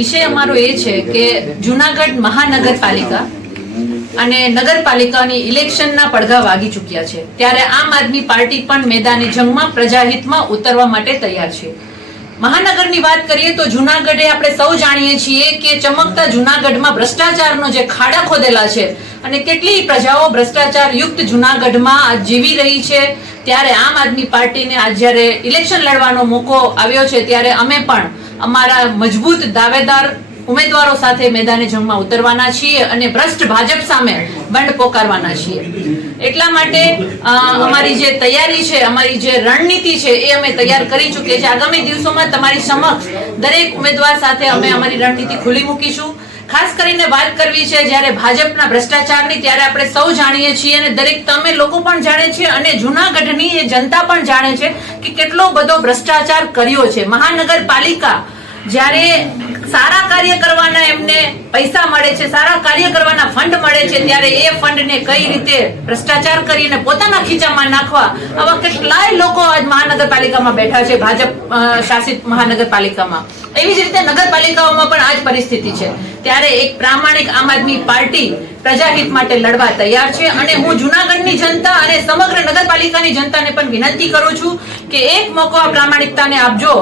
વિષય અમારો એ છે કે જુનાગઢ મહાનગરપાલિકા અને નગરપાલિકાની ઇલેક્શનના પડઘા વાગી ચૂક્યા છે. ત્યારે આમ આદમી પાર્ટી પણ મેદાની જંગમાં પ્રજાહિતમાં ઉતરવા માટે તૈયાર છે. મહાનગરની વાત કરીએ તો જુનાગઢે આપણે સૌ જાણીએ છીએ કે ચમકતા જુનાગઢમાં ભ્રષ્ટાચારનો જે ખાડા ખોદેલા છે અને કેટલી પ્રજાઓ ભ્રષ્ટાચાર યુક્ત જુનાગઢમાં જીવી રહી છે. ત્યારે આમ આદમી પાર્ટીને આજ જ્યારે ઇલેક્શન લડવાનો મોકો આવ્યો છે, ત્યારે અમે પણ અમારા મજબૂત દાવેદાર ઉમેદવારો સાથે મેદાને જંગમાં ઉતરવાના છીએ અને ભ્રષ્ટ ભાજપ સામે બંડ પોકારવાના છીએ. એટલા માટે અમારી જે તૈયારી છે, અમારી જે રણનીતિ છે, એ અમે તૈયાર કરી ચૂકીએ છીએ. આગામી દિવસોમાં તમારી સમક્ષ દરેક ઉમેદવાર સાથે અમે અમારી રણનીતિ ખુલ્લી મૂકીશું. ખાસ કરીને વાત કરવી છે જ્યારે ભાજપના ભ્રષ્ટાચારની, ત્યારે આપણે સૌ જાણીએ છીએ અને દરેક તમે લોકો પણ જાણે છે અને જૂનાગઢની એ જનતા પણ જાણે છે કે કેટલો બધો ભ્રષ્ટાચાર કર્યો છે. મહાનગરપાલિકા જ્યારે સારા કાર્ય કરવાના એમને પૈસા મળે છે, સારા કાર્ય કરવાના ફંડ મળે છે, ત્યારે એ ફંડને કઈ રીતે ભ્રષ્ટાચાર કરીને પોતાના ખીચામાં નાખવા? આવા કેટલાય લોકો આજ મહાનગરપાલિકામાં બેઠા છે, ભાજપ શાસિત મહાનગરપાલિકામાં. એવી જ રીતે નગરપાલિકાઓમાં પણ આજ પરિસ્થિતિ છે. ત્યારે એક પ્રામાણિક આમ આદમી પાર્ટી પ્રજાહિત માટે લડવા તૈયાર છે અને હું જુનાગઢની જનતા અને સમગ્ર નગરપાલિકાની જનતાને પણ વિનંતી કરું છું કે એક મોકો આ પ્રામાણિકતાને આપજો.